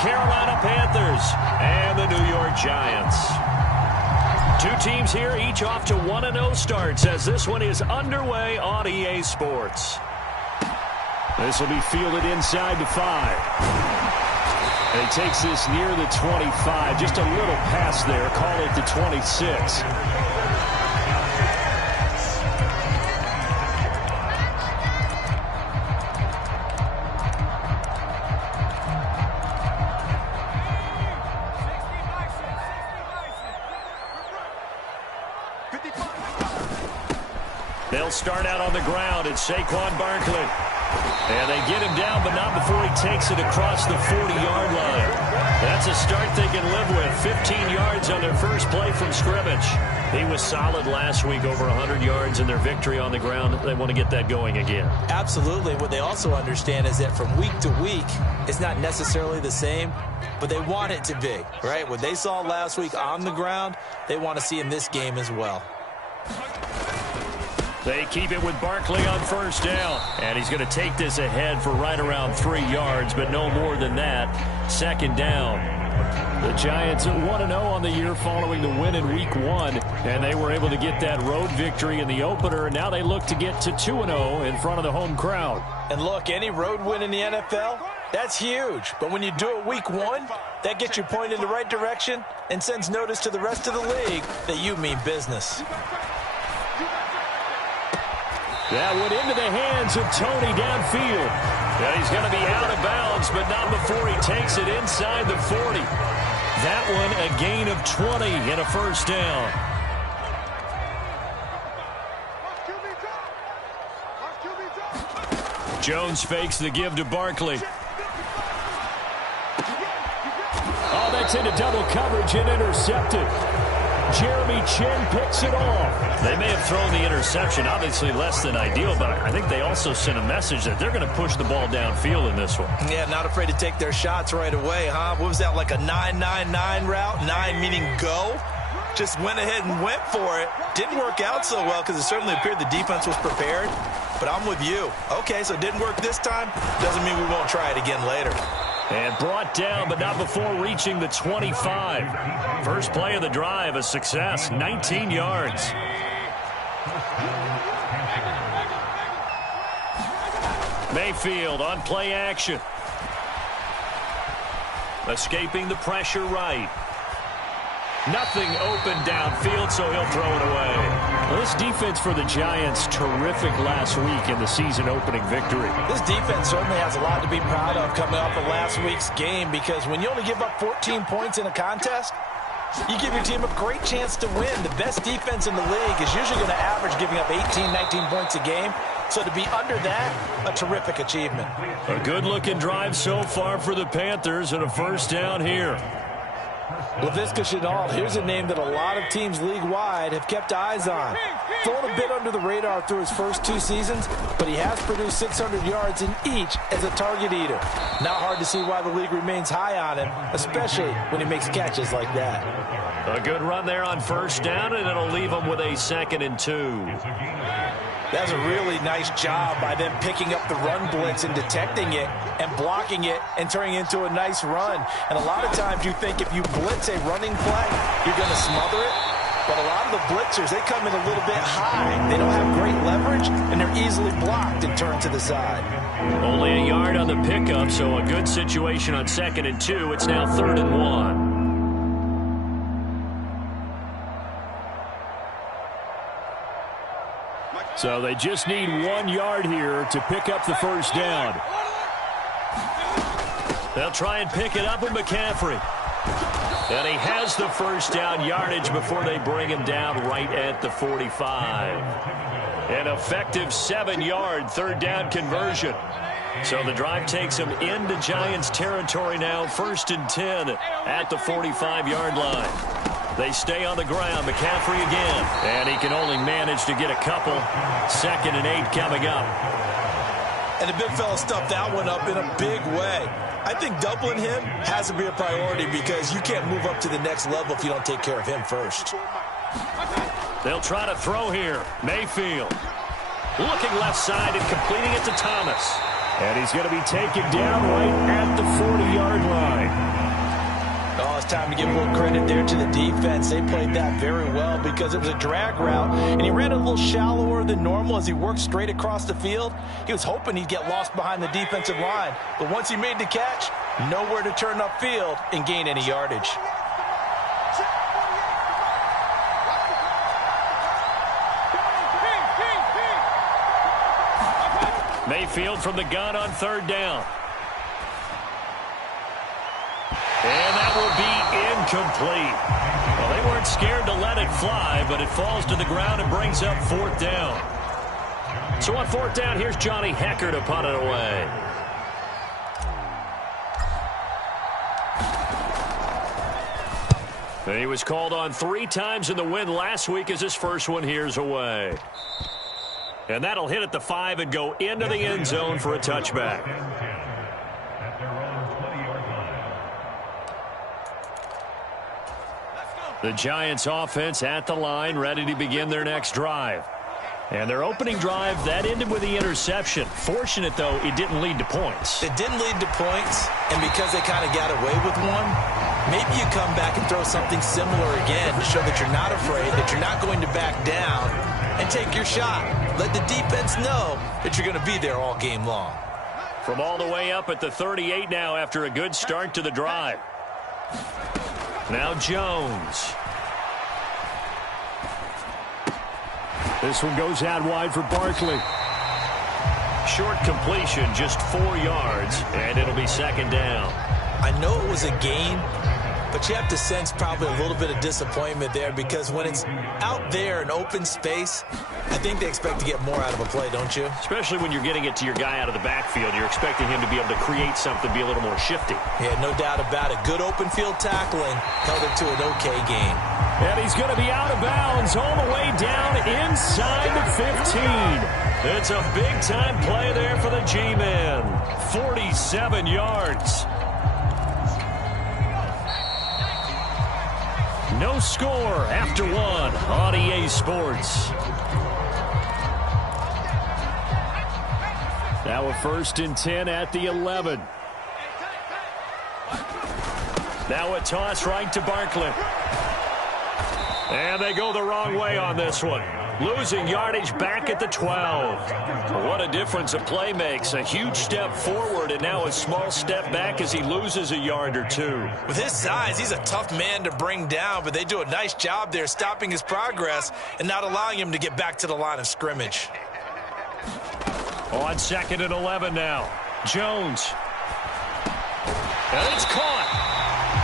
Carolina Panthers and the New York Giants. Two teams here, each off to 1-0 starts as this one is underway on EA Sports. This will be fielded inside the 5. And he takes this near the 25. Just a little pass there. Call it the 26. They'll start out on the ground. It's Saquon Barkley. And they get him down, but not before he takes it across the 40-yard line. That's a start they can live with. 15 yards on their first play from scrimmage. He was solid last week, over 100 yards in their victory on the ground. They want to get that going again. Absolutely. What they also understand is that from week to week, it's not necessarily the same, but they want it to be, right? What they saw last week on the ground, they want to see in this game as well. They keep it with Barkley on first down. And he's going to take this ahead for right around 3 yards, but no more than that. Second down. The Giants are 1-0 on the year following the win in Week 1. And they were able to get that road victory in the opener. And now they look to get to 2-0 in front of the home crowd. And look, any road win in the NFL, that's huge. But when you do it Week 1, that gets you pointed in the right direction and sends notice to the rest of the league that you mean business. That went into the hands of Tony downfield. And he's going to be out of bounds, but not before he takes it inside the 40. That one a gain of 20 and a first down. Jones fakes the give to Barkley. Oh, that's into double coverage and intercepted. Jeremy Chin picks it off. They may have thrown the interception, obviously less than ideal, but I think they also sent a message that they're going to push the ball downfield in this one. Yeah, not afraid to take their shots right away, huh? What was that, like a 9-9-9 route? 9 meaning go? Just went ahead and went for it. Didn't work out so well because it certainly appeared the defense was prepared. But I'm with you. Okay, so it didn't work this time. Doesn't mean we won't try it again later. And brought down, but not before reaching the 25. First play of the drive, a success, 19 yards. Mayfield on play action. Escaping the pressure right. Nothing open downfield, so he'll throw it away. Well, this defense for the Giants, terrific last week in the season-opening victory. This defense certainly has a lot to be proud of coming off of last week's game because when you only give up 14 points in a contest, you give your team a great chance to win. The best defense in the league is usually going to average giving up 18, 19 points a game. So to be under that, a terrific achievement. A good-looking drive so far for the Panthers and a first down here. Laviska Shenault, here's a name that a lot of teams league-wide have kept eyes on. Flown a bit under the radar through his first 2 seasons, but he has produced 600 yards in each as a target eater. Not hard to see why the league remains high on him, especially when he makes catches like that. A good run there on first down, and it'll leave him with a 2nd and 2. That's a really nice job by them picking up the run blitz and detecting it and blocking it and turning it into a nice run. And a lot of times you think if you blitz a running play, you're going to smother it. But a lot of the blitzers, they come in a little bit high. They don't have great leverage, and they're easily blocked and turned to the side. Only a yard on the pickup, so a good situation on 2nd and 2. It's now 3rd and 1. So they just need 1 yard here to pick up the first down. They'll try and pick it up with McCaffrey. And he has the first down yardage before they bring him down right at the 45. An effective 7-yard 3rd down conversion. So the drive takes him into Giants territory now, 1st and 10 at the 45-yard line. They stay on the ground. McCaffrey again. And he can only manage to get a couple. 2nd and 8 coming up. And the big fella stuffed that one up in a big way. I think doubling him has to be a priority because you can't move up to the next level if you don't take care of him first. They'll try to throw here. Mayfield looking left side and completing it to Thomas. And he's going to be taken down right at the 40-yard line. give a little credit there to the defense. They played that very well because it was a drag route, and he ran a little shallower than normal as he worked straight across the field. He was hoping he'd get lost behind the defensive line, but once he made the catch, nowhere to turn upfield and gain any yardage. Mayfield from the gun on third down. And that will be incomplete. Well, they weren't scared to let it fly, but it falls to the ground and brings up fourth down. So on fourth down, here's Johnny Hecker to punt it away. And he was called on 3 times in the win last week as his first one here's away. And that'll hit at the 5 and go into the end zone for a touchback. The Giants offense at the line, ready to begin their next drive. And their opening drive, that ended with the interception. Fortunate, though, it didn't lead to points. It didn't lead to points, and because they kind of got away with one, maybe you come back and throw something similar again to show that you're not afraid, that you're not going to back down, and take your shot. Let the defense know that you're going to be there all game long. From all the way up at the 38 now after a good start to the drive. Now Jones. This one goes out wide for Barkley. Short completion, just 4 yards, and it'll be second down. I know it was a gain, but you have to sense probably a little bit of disappointment there because when it's out there in open space, I think they expect to get more out of a play, don't you? Especially when you're getting it to your guy out of the backfield. You're expecting him to be able to create something, be a little more shifty. Yeah, no doubt about it. Good open field tackling held it to an okay gain. And he's going to be out of bounds all the way down inside the 15. It's a big-time play there for the G-men. 47 yards. No score after one on EA Sports. Now a 1st and 10 at the 11. Now a toss right to Barkley. And they go the wrong way on this one. Losing yardage back at the 12. What a difference a play makes. A huge step forward and now a small step back as he loses a yard or 2. With his size, he's a tough man to bring down, but they do a nice job there stopping his progress and not allowing him to get back to the line of scrimmage. On 2nd and 11 now. Jones. And it's caught.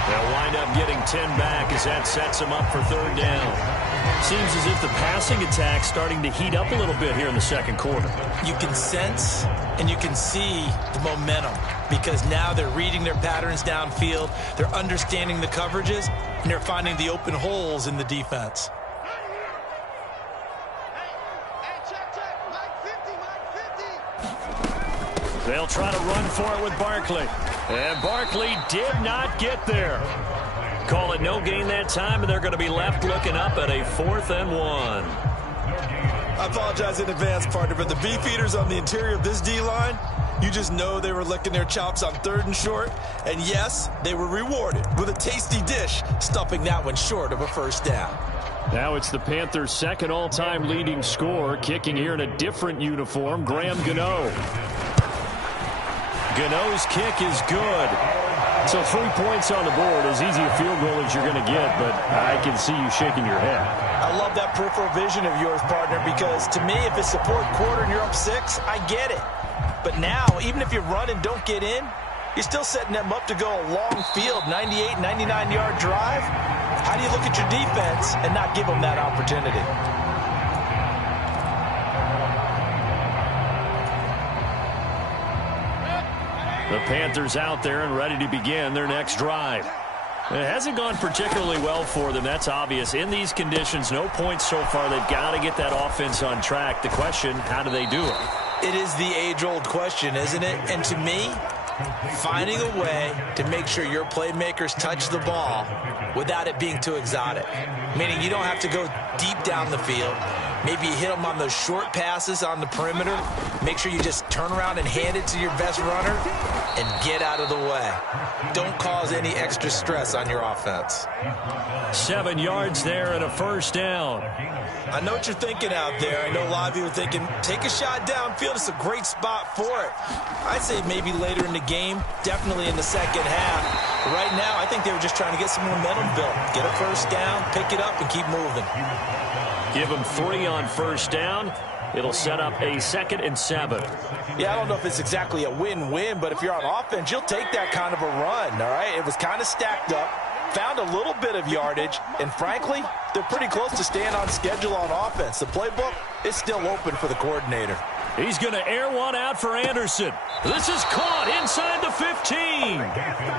They'll wind up getting 10 back as that sets them up for third down. Seems as if the passing attack's starting to heat up a little bit here in the second quarter. You can sense and you can see the momentum because now they're reading their patterns downfield, they're understanding the coverages, and they're finding the open holes in the defense. They'll try to run for it with Barkley. And Barkley did not get there. Call it no gain that time, and they're going to be left looking up at a 4th and 1. I apologize in advance, partner, but the beef eaters on the interior of this D-line, you just know they were licking their chops on 3rd and short. And yes, they were rewarded with a tasty dish, stuffing that one short of a first down. Now it's the Panthers' 2nd all-time leading scorer, kicking here in a different uniform, Graham Gano. Gano's kick is good. So 3 points on the board, as easy a field goal as you're going to get, but I can see you shaking your head. I love that peripheral vision of yours, partner, because to me, if it's the 4th quarter and you're up 6, I get it. But now, even if you run and don't get in, you're still setting them up to go a long field, 98, 99-yard drive. How do you look at your defense and not give them that opportunity? The Panthers out there and ready to begin their next drive. It hasn't gone particularly well for them. That's obvious. In these conditions, no points so far. They've got to get that offense on track. The question, how do they do it? It is the age-old question, isn't it? And to me, finding a way to make sure your playmakers touch the ball without it being too exotic. Meaning you don't have to go deep down the field. Maybe you hit them on those short passes on the perimeter. Make sure you just turn around and hand it to your best runner. and get out of the way. Don't cause any extra stress on your offense. 7 yards there and a first down. I know what you're thinking out there. I know a lot of you are thinking, take a shot downfield. It's a great spot for it. I'd say maybe later in the game, definitely in the second half. But right now, I think they were just trying to get some momentum built. Get a first down, pick it up, and keep moving. Give them 3 on first down. It'll set up a 2nd and 7. Yeah, I don't know if it's exactly a win-win, but if you're on offense, you'll take that kind of a run, all right? It was kind of stacked up, found a little bit of yardage, and frankly, they're pretty close to staying on schedule on offense. The playbook is still open for the coordinator. He's going to air one out for Anderson. This is caught inside the 15.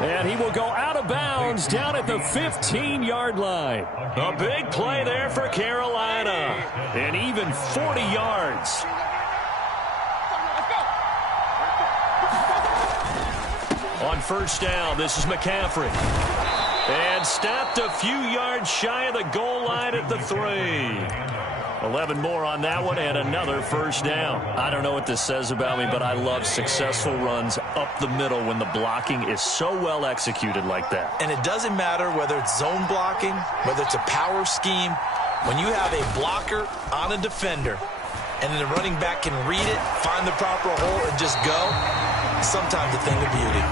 And he will go out of bounds down at the 15-yard line. A big play there for Carolina. And even 40 yards. On first down, this is McCaffrey. And stopped a few yards shy of the goal line at the 3. 11 more on that one and another first down. I don't know what this says about me, but I love successful runs up the middle when the blocking is so well executed like that. And it doesn't matter whether it's zone blocking, whether it's a power scheme. When you have a blocker on a defender and then the running back can read it, find the proper hole, and just go, sometimes a thing of beauty.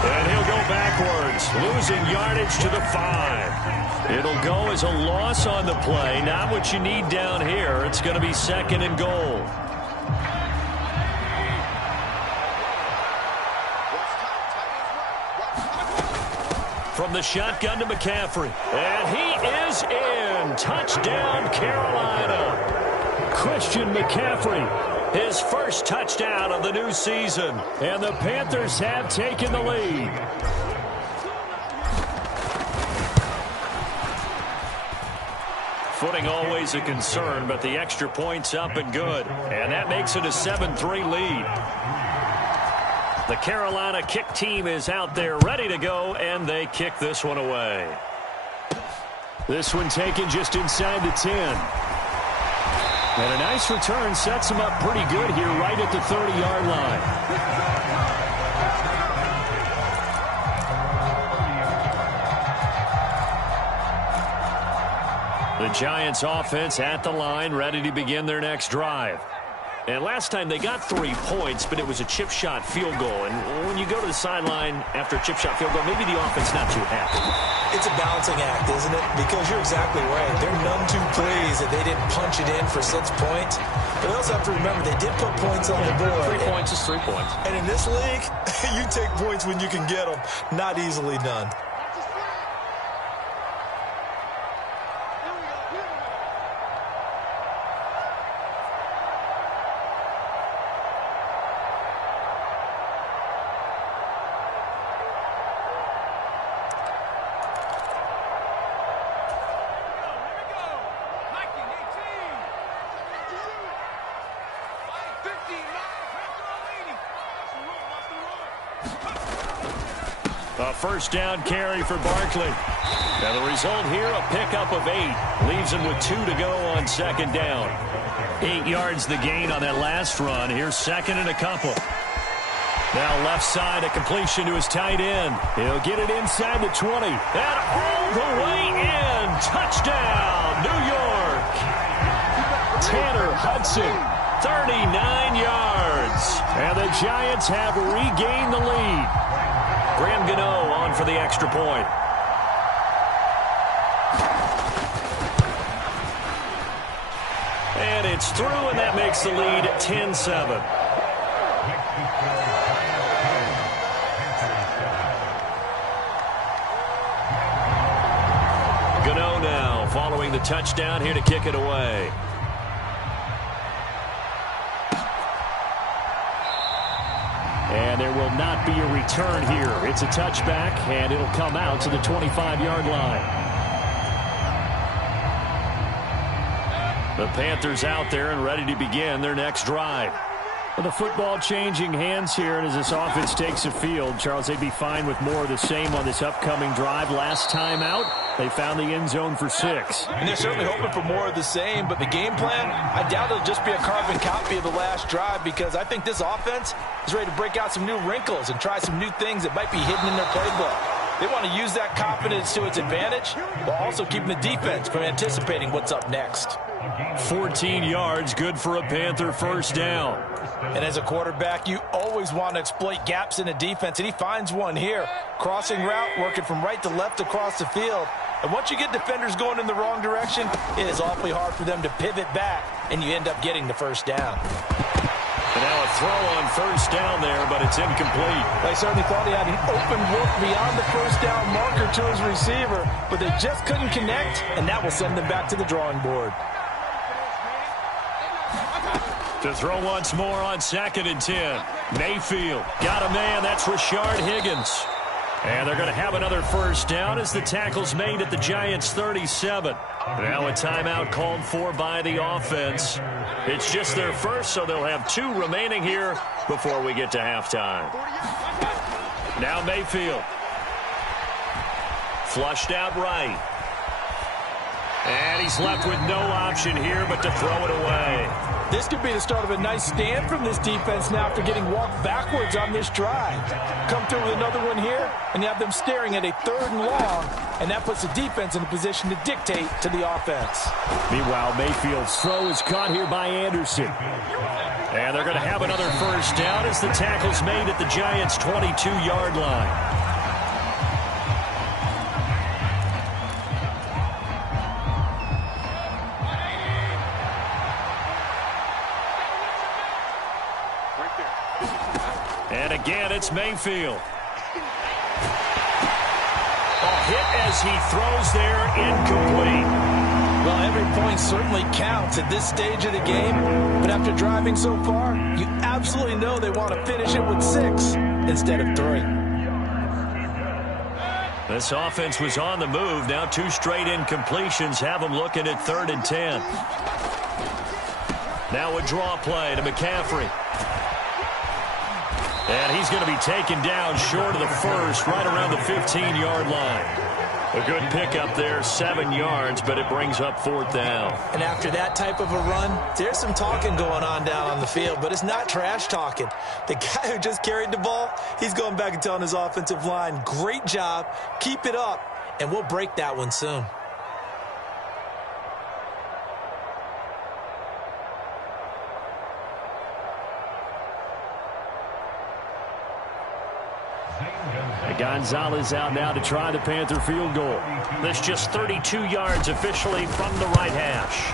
And he'll go backwards, losing yardage to the 5. It'll go as a loss on the play. Not what you need down here. It's going to be 2nd and goal. From the shotgun to McCaffrey. And he is in. Touchdown, Carolina. Christian McCaffrey. His first touchdown of the new season. And the Panthers have taken the lead. Footing always a concern, but the extra point's up and good. And that makes it a 7-3 lead. The Carolina kick team is out there ready to go, and they kick this one away. This one taken just inside the 10. And a nice return sets him up pretty good here right at the 30-yard line. The Giants offense at the line, ready to begin their next drive. And last time they got 3 points, but it was a chip shot field goal. And when you go to the sideline after a chip shot field goal, maybe the offense not too happy. It's a balancing act, isn't it? Because you're exactly right. They're none too pleased that they didn't punch it in for 6 points. But they also have to remember they did put points on the board. 3 points is 3 points. And in this league, you take points when you can get them. Not easily done. A first down carry for Barkley. Now the result here, a pickup of 8. Leaves him with 2 to go on 2nd down. 8 yards the gain on that last run. Here's 2nd and a couple. Now left side, a completion to his tight end. He'll get it inside the 20. And all the way in. Touchdown, New York. Tanner Hudson, 39 yards. And the Giants have regained the lead. Graham Gano on for the extra point. And it's through, and that makes the lead 10-7. Gano now following the touchdown here to kick it away. And there will not be a return here. It's a touchback, and it'll come out to the 25-yard line. The Panthers out there and ready to begin their next drive. Well, the football changing hands here, and as this offense takes the field, Charles, they'd be fine with more of the same on this upcoming drive. Last time out, they found the end zone for 6. And they're certainly hoping for more of the same, but the game plan, I doubt it'll just be a carbon copy of the last drive, because I think this offense is ready to break out some new wrinkles and try some new things that might be hidden in their playbook. They want to use that confidence to its advantage while also keeping the defense from anticipating what's up next. 14 yards, good for a Panther first down. And as a quarterback, you always want to exploit gaps in a defense, and he finds one here. Crossing route, working from right to left across the field. And once you get defenders going in the wrong direction, it is awfully hard for them to pivot back, and you end up getting the first down. And now a throw on first down there, but it's incomplete. They certainly thought he had an open look beyond the first down marker to his receiver, but they just couldn't connect, and that will send them back to the drawing board. To throw once more on 2nd and 10. Mayfield got a man. That's Rashard Higgins. And they're going to have another first down as the tackle's made at the Giants' 37. Now a timeout called for by the offense. It's just their first, so they'll have 2 remaining here before we get to halftime. Now Mayfield. Flushed out right. And he's left with no option here but to throw it away. This could be the start of a nice stand from this defense now after getting walked backwards on this drive. Come through with another one here, and you have them staring at a 3rd and long, and that puts the defense in a position to dictate to the offense. Meanwhile, Mayfield's throw is caught here by Anderson. And they're going to have another first down as the tackle's made at the Giants' 22-yard line. And again, it's Mayfield. A hit as he throws there, incomplete. Well, every point certainly counts at this stage of the game, but after driving so far, you absolutely know they want to finish it with 6 instead of 3. This offense was on the move. Now 2 straight incompletions have them looking at 3rd and 10. Now a draw play to McCaffrey. And he's going to be taken down short of the first, right around the 15-yard line. A good pickup there, 7 yards, but it brings up 4th down. And after that type of a run, there's some talking going on down on the field, but it's not trash talking. The guy who just carried the ball, he's going back and telling his offensive line, great job, keep it up, and we'll break that one soon. Gonzalez out now to try the Panther field goal. That's just 32 yards officially from the right hash.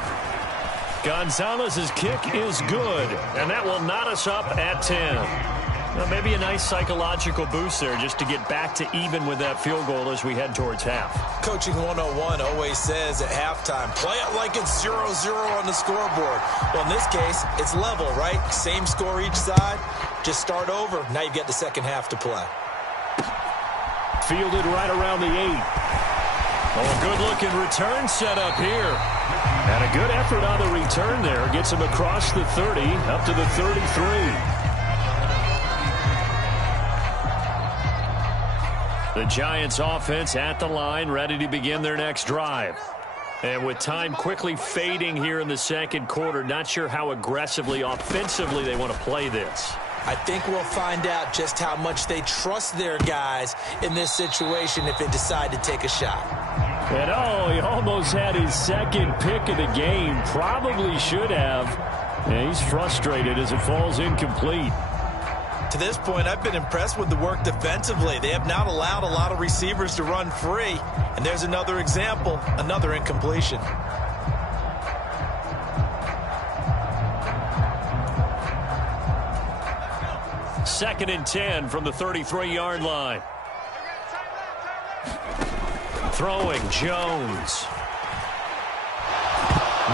Gonzalez's kick is good, and that will knot us up at 10. Well, maybe a nice psychological boost there just to get back to even with that field goal as we head towards half. Coaching 101 always says at halftime, play it like it's 0-0 on the scoreboard. Well, in this case, it's level, right? Same score each side. Just start over. Now you've got the second half to play. Fielded right around the 8. Oh, a good-looking return set up here. And a good effort on the return there. Gets him across the 30, up to the 33. The Giants offense at the line, ready to begin their next drive. And with time quickly fading here in the second quarter, not sure how aggressively, offensively they want to play this. I think we'll find out just how much they trust their guys in this situation if they decide to take a shot. And oh, he almost had his second pick of the game. Probably should have. And he's frustrated as it falls incomplete. To this point, I've been impressed with the work defensively. They have not allowed a lot of receivers to run free. And there's another example, another incompletion. Second and 10 from the 33-yard line. Throwing Jones.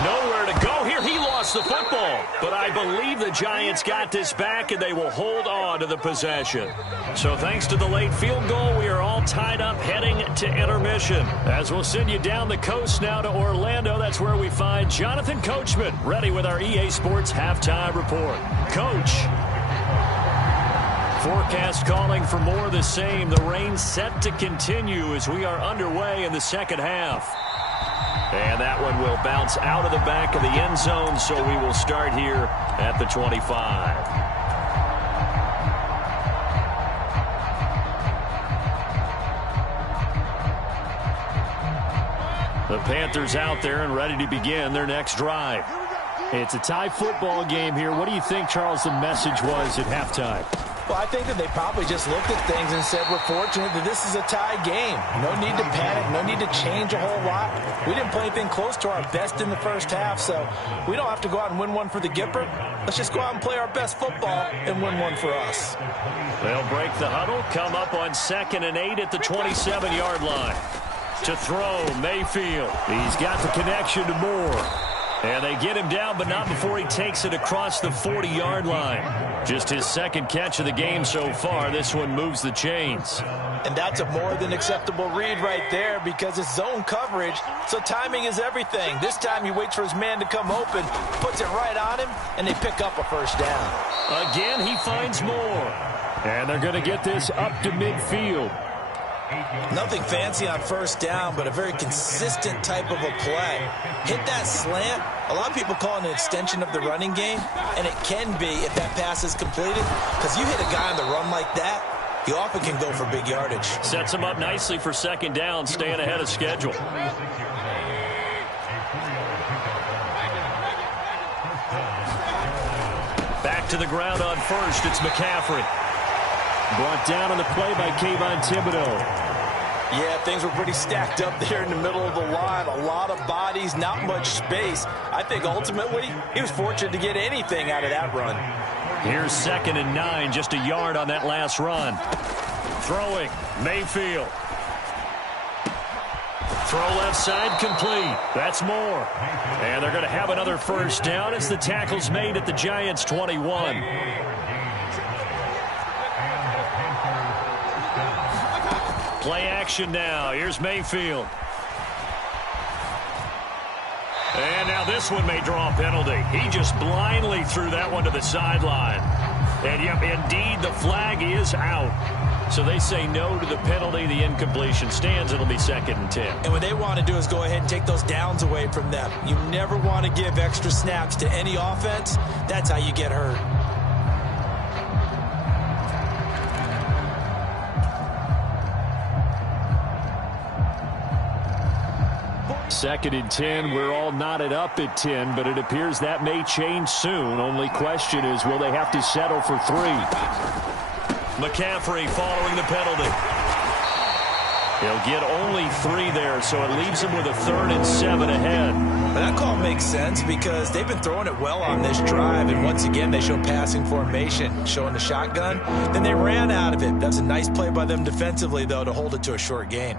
Nowhere to go here. He lost the football. But I believe the Giants got this back, and they will hold on to the possession. So thanks to the late field goal, we are all tied up heading to intermission. As we'll send you down the coast now to Orlando, that's where we find Jonathan Coachman ready with our EA Sports halftime report. Coach. Forecast calling for more of the same. The rain set to continue as we are underway in the second half. And that one will bounce out of the back of the end zone, so we will start here at the 25. The Panthers out there and ready to begin their next drive. It's a tie football game here. What do you think, Charles, the message was at halftime? Well, I think that they probably just looked at things and said, we're fortunate that this is a tie game. No need to panic. No need to change a whole lot. We didn't play anything close to our best in the first half, so we don't have to go out and win one for the Gipper. Let's just go out and play our best football and win one for us. They'll break the huddle, come up on 2nd and 8 at the 27-yard line. To throw, Mayfield. He's got the connection to Moore. And they get him down, but not before he takes it across the 40-yard line. Just his second catch of the game so far. This one moves the chains. And that's a more than acceptable read right there because it's zone coverage, so timing is everything. This time he waits for his man to come open, puts it right on him, and they pick up a first down. Again, he finds Moore. And they're going to get this up to midfield. Nothing fancy on first down, but a very consistent type of a play. Hit that slant. A lot of people call it an extension of the running game, and it can be if that pass is completed, because you hit a guy on the run like that, he often can go for big yardage. Sets him up nicely for second down, staying ahead of schedule. Back to the ground on first. It's McCaffrey. Brought down on the play by Kayvon Thibodeau. Yeah, things were pretty stacked up there in the middle of the line. A lot of bodies, not much space. I think ultimately he was fortunate to get anything out of that run. Here's 2nd and 9, just a yard on that last run. Throwing, Mayfield. Throw left side, complete. That's Moore. And they're going to have another first down as the tackle's made at the Giants' 21. Play action now. Here's Mayfield. And now this one may draw a penalty. He just blindly threw that one to the sideline. And, yep, indeed, the flag is out. So they say no to the penalty. The incompletion stands. It'll be 2nd and 10. And what they want to do is go ahead and take those downs away from them. You never want to give extra snaps to any offense. That's how you get hurt. 2nd and 10. We're all knotted up at 10, but it appears that may change soon. Only question is, will they have to settle for 3? McCaffrey following the penalty. He'll get only 3 there, so it leaves him with a 3rd and 7 ahead. But that call makes sense because they've been throwing it well on this drive, and once again they show passing formation, showing the shotgun. Then they ran out of it. That's a nice play by them defensively, though, to hold it to a short gain.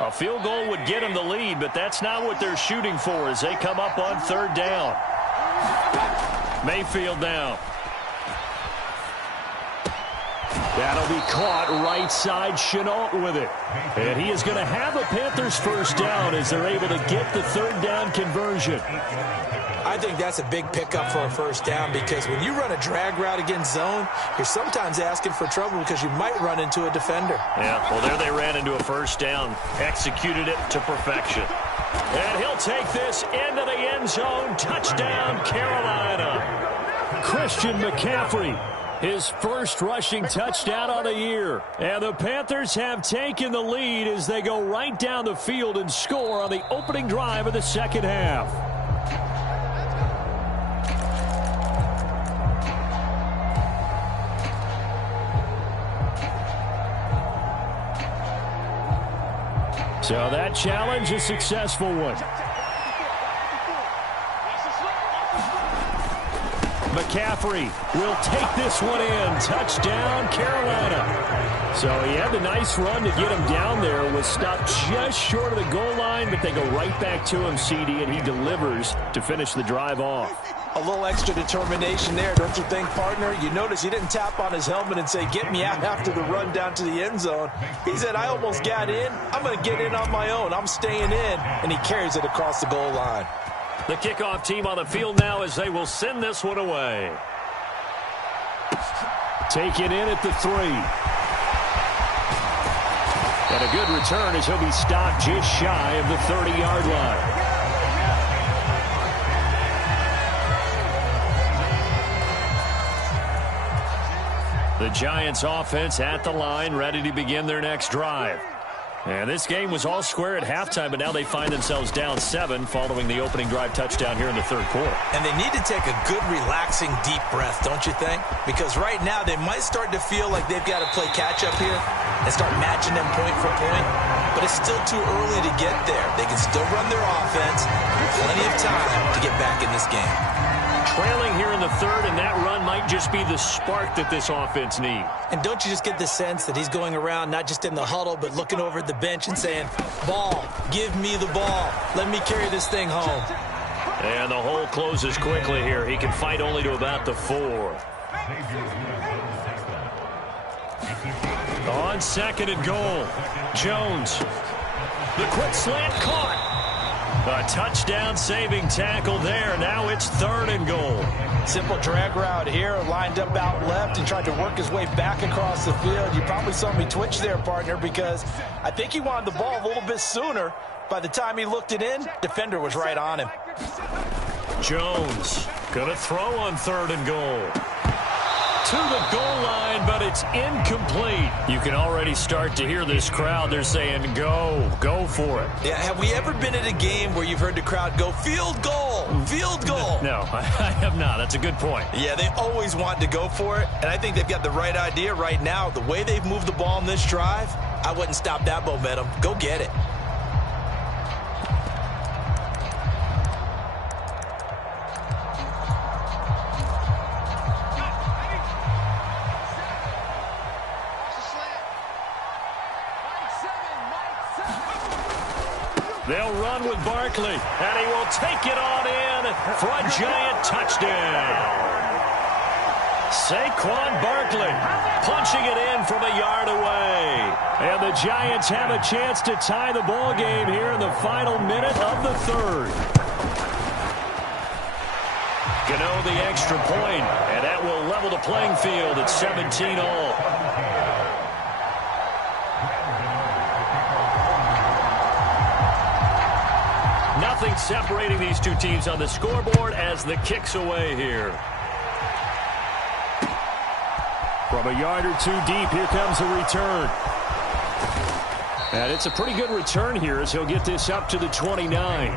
A field goal would get them the lead, but that's not what they're shooting for as they come up on 3rd down. Mayfield now. That'll be caught right side. Chenault with it. And he is going to have a Panthers first down as they're able to get the 3rd down conversion. I think that's a big pickup for a first down because when you run a drag route against zone, you're sometimes asking for trouble because you might run into a defender. Yeah, well, there they ran into a first down, executed it to perfection. And he'll take this into the end zone. Touchdown, Carolina. Christian McCaffrey, his first rushing touchdown of the year. And the Panthers have taken the lead as they go right down the field and score on the opening drive of the second half. So that challenge, a successful one. McCaffrey will take this one in. Touchdown, Carolina. So he had the nice run to get him down there, was stopped just short of the goal line, but they go right back to him, CD, and he delivers to finish the drive off. A little extra determination there, don't you think, partner? You notice he didn't tap on his helmet and say, get me out after the run down to the end zone. He said, I almost got in. I'm going to get in on my own. I'm staying in. And he carries it across the goal line. The kickoff team on the field now as they will send this one away. Taken in at the 3. And a good return as he'll be stopped just shy of the 30-yard line. The Giants offense at the line, ready to begin their next drive. And this game was all square at halftime, but now they find themselves down 7 following the opening drive touchdown here in the third quarter. And they need to take a good, relaxing, deep breath, don't you think? Because right now they might start to feel like they've got to play catch-up here and start matching them point for point. But it's still too early to get there. They can still run their offense. Plenty of time to get back in this game. Trailing here in the third, and that run might just be the spark that this offense needs. And don't you just get the sense that he's going around not just in the huddle, but looking over at the bench and saying, ball, give me the ball. Let me carry this thing home. And the hole closes quickly here. He can fight only to about the 4. On 2nd and goal, Jones. The quick slant caught. A touchdown-saving tackle there. Now it's 3rd and goal. Simple drag route here, lined up out left and tried to work his way back across the field. You probably saw me twitch there, partner, because I think he wanted the ball a little bit sooner. By the time he looked it in, defender was right on him. Jones gonna throw on 3rd and goal. To the goal line, but it's incomplete. You can already start to hear this crowd. They're saying, go for it. Yeah, have we ever been at a game where you've heard the crowd go, field goal, field goal? No, I have not. That's a good point. Yeah, they always want to go for it, and I think they've got the right idea right now. The way they've moved the ball in this drive, I wouldn't stop that momentum. Go get it. They'll run with Barkley, and he will take it on in for a giant touchdown. Saquon Barkley punching it in from a yard away. And the Giants have a chance to tie the ball game here in the final minute of the third. Gano the extra point, and that will level the playing field at 17-all. Nothing separating these two teams on the scoreboard as the kick's away here. From a yard or two deep, here comes the return. And it's a pretty good return here as he'll get this up to the 29.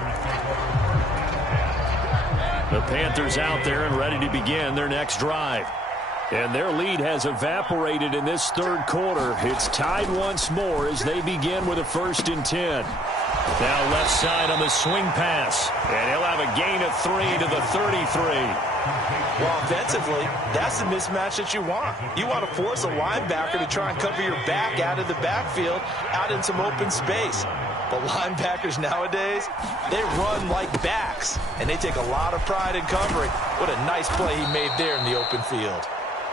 The Panthers out there and ready to begin their next drive. And their lead has evaporated in this third quarter. It's tied once more as they begin with a 1st and 10. Now left side on the swing pass. And he'll have a gain of 3 to the 33. Well, offensively, that's the mismatch that you want. You want to force a linebacker to try and cover your back out of the backfield, out in some open space. But linebackers nowadays, they run like backs, and they take a lot of pride in covering. What a nice play he made there in the open field.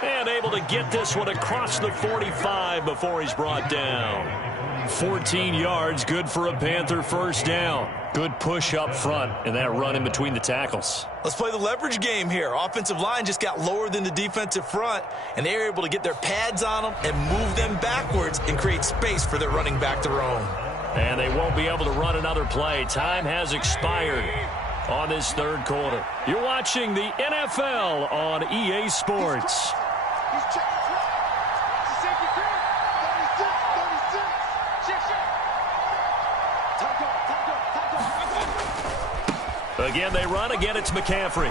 And able to get this one across the 45 before he's brought down. 14 yards, good for a Panther 1st down. Good push up front and that run in between the tackles. Let's play the leverage game here. Offensive line just got lower than the defensive front, and they were able to get their pads on them and move them backwards and create space for their running back to roam. And they won't be able to run another play. Time has expired on this third quarter. You're watching the NFL on EA Sports. Again, they run. Again, it's McCaffrey.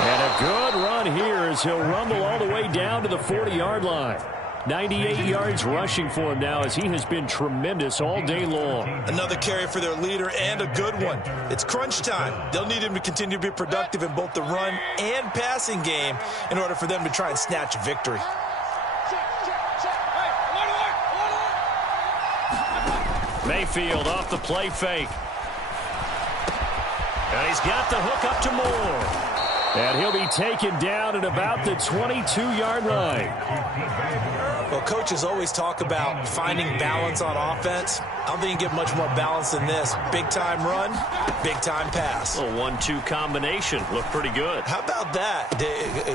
And a good run here as he'll rumble all the way down to the 40-yard line. 98 yards rushing for him now as he has been tremendous all day long. Another carry for their leader and a good one. It's crunch time. They'll need him to continue to be productive in both the run and passing game in order for them to try and snatch a victory. Mayfield off the play fake. And he's got the hook up to Moore. And he'll be taken down at about the 22-yard line. Well, coaches always talk about finding balance on offense. I don't think you get much more balance than this. Big-time run, big-time pass. A 1-2 combination. Looked pretty good. How about that?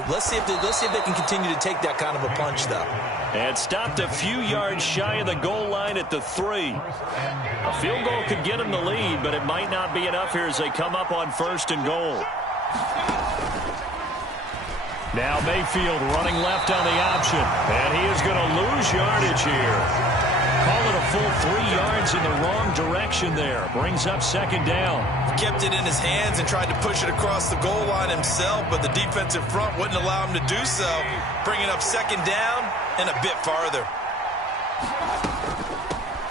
Let's see if they can continue to take that kind of a punch, though. And stopped a few yards shy of the goal line at the 3. A field goal could get them the lead, but it might not be enough here as they come up on 1st and goal. Now Mayfield running left on the option. And he is going to lose yardage here. Call it a full 3 yards in the wrong direction there. Brings up 2nd down. Kept it in his hands and tried to push it across the goal line himself, but the defensive front wouldn't allow him to do so. Bringing up 2nd down and a bit farther.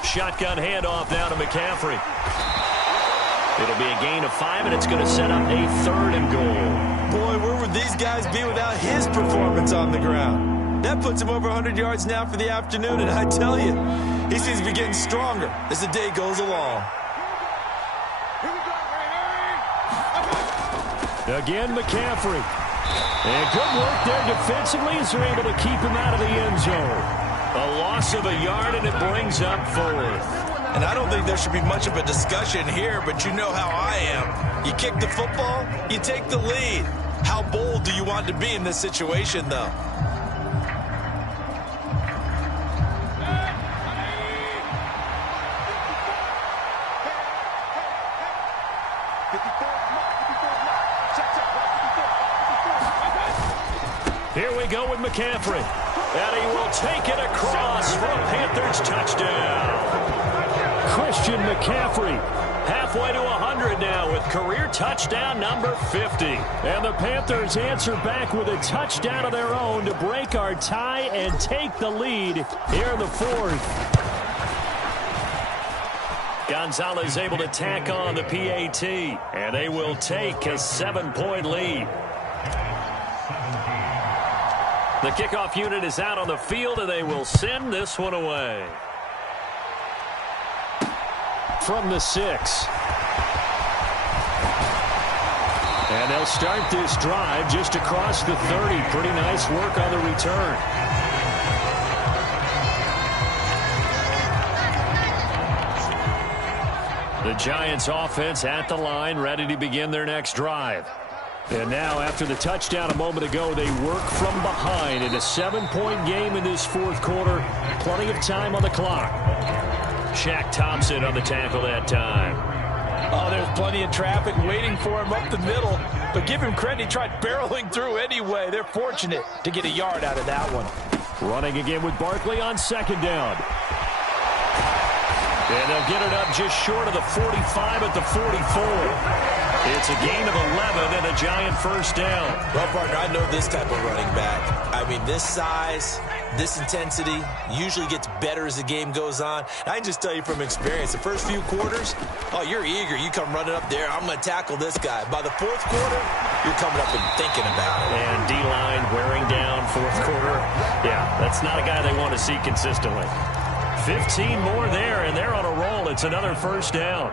Shotgun handoff now to McCaffrey. It'll be a gain of 5, and it's going to set up a 3rd and goal. Boy, where would these guys be without his performance on the ground? That puts him over 100 yards now for the afternoon, and I tell you, he seems to be getting stronger as the day goes along. Again, McCaffrey. And good work there defensively as they're able to keep him out of the end zone. A loss of a yard, and it brings up 4th. And I don't think there should be much of a discussion here, but you know how I am. You kick the football, you take the lead. How bold do you want to be in this situation, though? Here we go with McCaffrey. And he will take it across for a Panthers touchdown. Christian McCaffrey halfway to 100 now with career touchdown number 50. And the Panthers answer back with a touchdown of their own to break our tie and take the lead here in the 4th. Gonzalez able to tack on the PAT, and they will take a 7-point lead. The kickoff unit is out on the field, and they will send this one away. From the 6. And they'll start this drive just across the 30. Pretty nice work on the return. The Giants offense at the line, ready to begin their next drive. And now, after the touchdown a moment ago, they work from behind in a 7-point game in this 4th quarter. Plenty of time on the clock. Shaq Thompson on the tackle that time. Oh, there's plenty of traffic waiting for him up the middle. But give him credit, he tried barreling through anyway. They're fortunate to get a yard out of that one. Running again with Barkley on 2nd down. And they'll get it up just short of the 45 at the 44. It's a gain of 11 and a Giant 1st down. Well, partner, I know this type of running back. I mean, this size, this intensity usually gets better as the game goes on. I can just tell you from experience, the first few quarters, oh, you're eager. You come running up there, I'm going to tackle this guy. By the 4th quarter, you're coming up and thinking about it. And D-line wearing down 4th quarter. Yeah, that's not a guy they want to see consistently. 15 more there, and they're on a roll. It's another 1st down.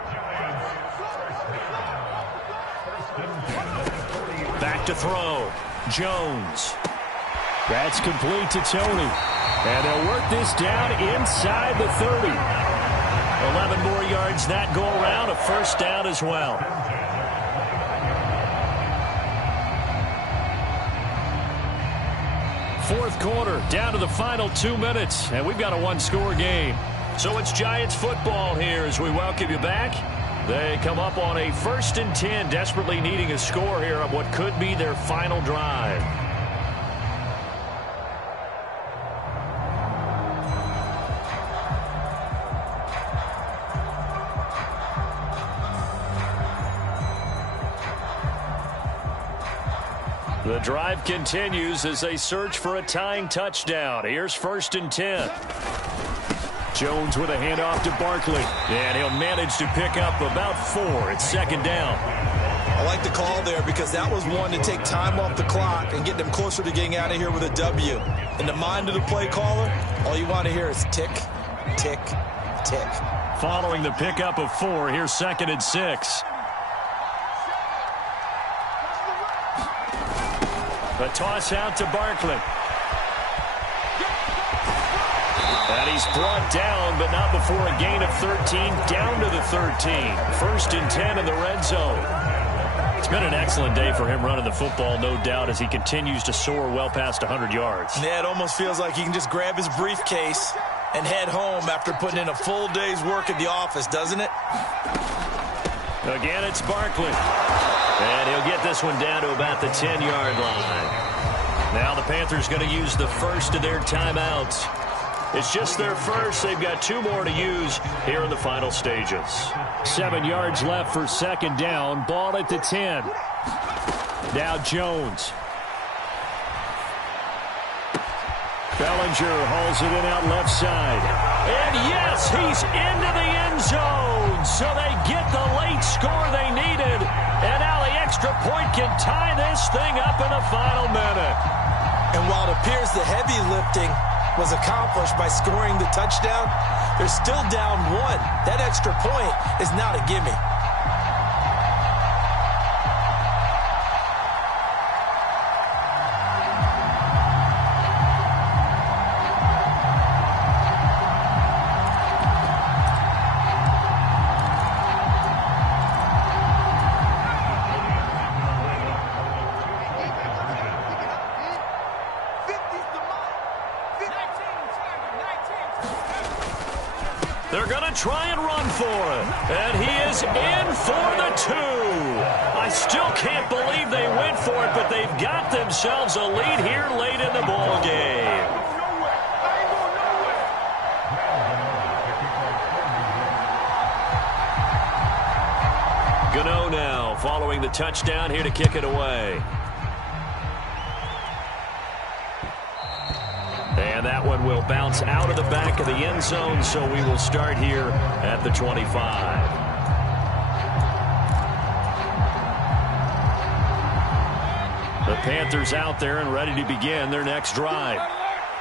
Back to throw. Jones. That's complete to Tony. And they'll work this down inside the 30. 11 more yards that go around. A 1st down as well. Fourth quarter, down to the final 2 minutes, and we've got a one-score game. So it's Giants football here as we welcome you back. They come up on a 1st and 10, desperately needing a score here on what could be their final drive. The drive continues as they search for a tying touchdown. Here's 1st and 10. Jones with a handoff to Barkley. And he'll manage to pick up about 4. It's 2nd down. I like the call there because that was one to take time off the clock and get them closer to getting out of here with a W. In the mind of the play caller, all you want to hear is tick, tick, tick. Following the pickup of 4, here's 2nd and 6. A toss out to Barkley. And he's brought down, but not before a gain of 13, down to the 13. 1st and 10 in the red zone. It's been an excellent day for him running the football, no doubt, as he continues to soar well past 100 yards. Yeah, it almost feels like he can just grab his briefcase and head home after putting in a full day's work at the office, doesn't it? Again, it's Barkley. And he'll get this one down to about the 10-yard line. Now the Panthers going to use the first of their timeouts. It's just their first. They've got 2 more to use here in the final stages. 7 yards left for 2nd down. Ball at the 10. Now Jones. Bellinger hauls it in out left side. And yes, he's into the end zone. So they get the late score they needed. And now the extra point can tie this thing up in the final minute. And while it appears the heavy lifting was accomplished by scoring the touchdown, they're still down 1. That extra point is not a gimme. They're going to try and run for it. And he is in for the 2. I still can't believe they went for it, but they've got themselves a lead here late in the ball game. Gano now following the touchdown here to kick it away. And that one will bounce out of the back of the end zone, so we will start here at the 25. The Panthers out there and ready to begin their next drive.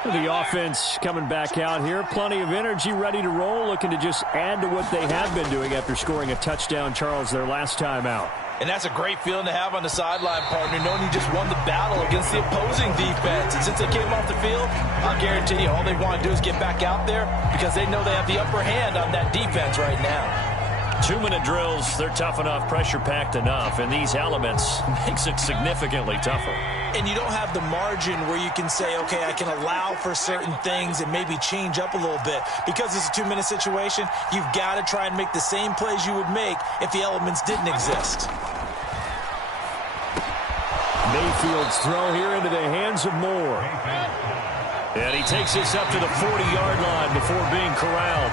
The offense coming back out here. Plenty of energy, ready to roll, looking to just add to what they have been doing after scoring a touchdown, Charles, their last time out. And that's a great feeling to have on the sideline, partner, knowing you just won the battle against the opposing defense. And since they came off the field, I'll guarantee you all they want to do is get back out there because they know they have the upper hand on that defense right now. 2-minute drills, they're tough enough, pressure-packed enough, and these elements makes it significantly tougher. And you don't have the margin where you can say, okay, I can allow for certain things and maybe change up a little bit. Because it's a 2-minute situation, you've got to try and make the same plays you would make if the elements didn't exist. Mayfield's throw here into the hands of Moore. And he takes this up to the 40-yard line before being corralled.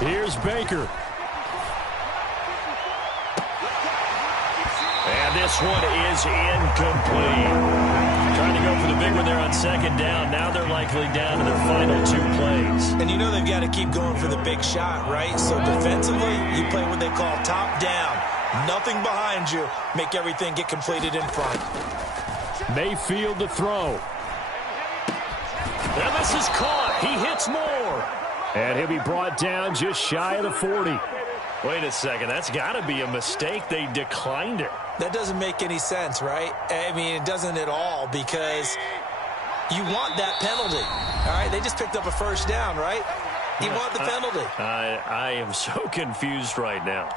Here's Baker. And this one is incomplete. Trying to go for the big one there on 2nd down. Now they're likely down to their final 2 plays. And you know they've got to keep going for the big shot, right? So defensively, you play what they call top down. Nothing behind you. Make everything get completed in front. Mayfield to throw. And this is caught. He hits Moore. And he'll be brought down just shy of the 40. Wait a second. That's got to be a mistake. They declined it. That doesn't make any sense, right? I mean, it doesn't at all because you want that penalty. All right, they just picked up a 1st down, right? You want the penalty. I am so confused right now.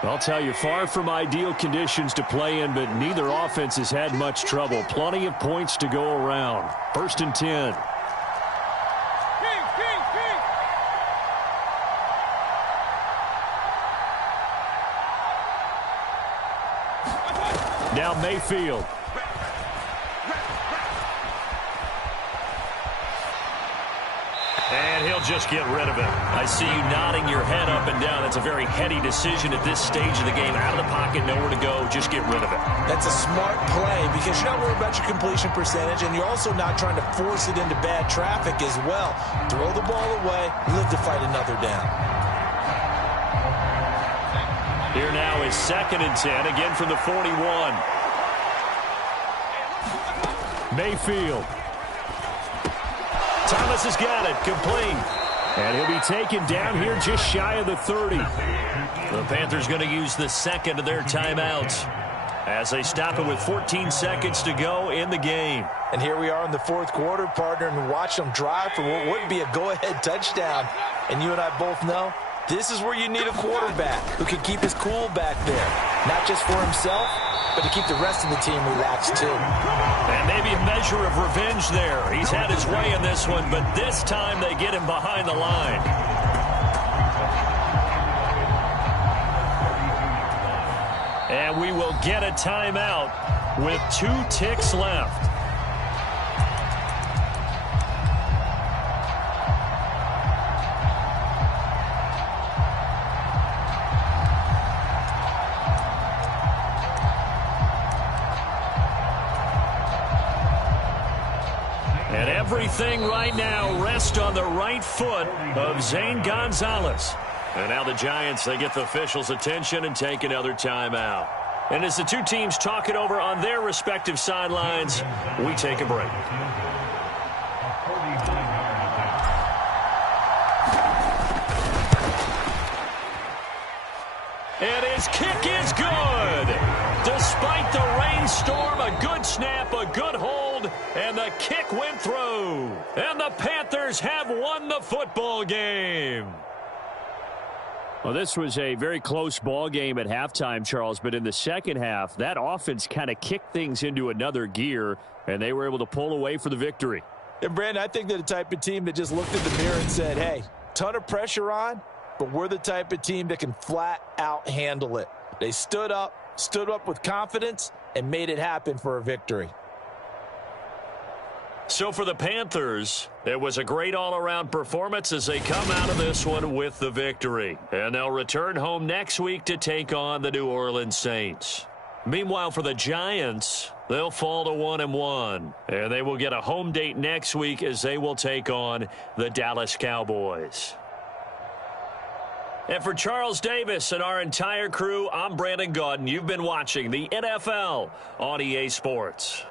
I'll tell you, far from ideal conditions to play in, but neither offense has had much trouble. Plenty of points to go around. 1st and 10. Now Mayfield. And he'll just get rid of it. I see you nodding your head up and down. That's a very heady decision at this stage of the game. Out of the pocket, nowhere to go. Just get rid of it. That's a smart play because you're not worried about your completion percentage, and you're also not trying to force it into bad traffic as well. Throw the ball away, live to fight another down. Here now is 2nd and 10, again from the 41. Mayfield. Thomas has got it, complete. And he'll be taken down here just shy of the 30. The Panthers going to use the second of their timeouts as they stop it with 14 seconds to go in the game. And here we are in the 4th quarter, partner, and watch them drive for what would be a go-ahead touchdown. And you and I both know this is where you need a quarterback who can keep his cool back there, not just for himself, but to keep the rest of the team relaxed too. And maybe a measure of revenge there. He's had his way in this one, but this time they get him behind the line. And we will get a timeout with 2 ticks left. And everything right now rests on the right foot of Zane Gonzalez. And now the Giants, they get the officials' attention and take another timeout. And as the two teams talk it over on their respective sidelines, we take a break. And his kick is good. Despite the rainstorm, a good snap, a good hold, and the kick went through. And the Panthers have won the football game. Well, this was a very close ball game at halftime, Charles, but in the second half, that offense kind of kicked things into another gear, and they were able to pull away for the victory. And, Brandon, I think they're the type of team that just looked in the mirror and said, hey, ton of pressure on, but we're the type of team that can flat out handle it. They stood up with confidence, and made it happen for a victory. So for the Panthers, it was a great all-around performance as they come out of this one with the victory. And they'll return home next week to take on the New Orleans Saints. Meanwhile, for the Giants, they'll fall to 1-1. And they will get a home date next week as they will take on the Dallas Cowboys. And for Charles Davis and our entire crew, I'm Brandon Gaudin. You've been watching the NFL on EA Sports.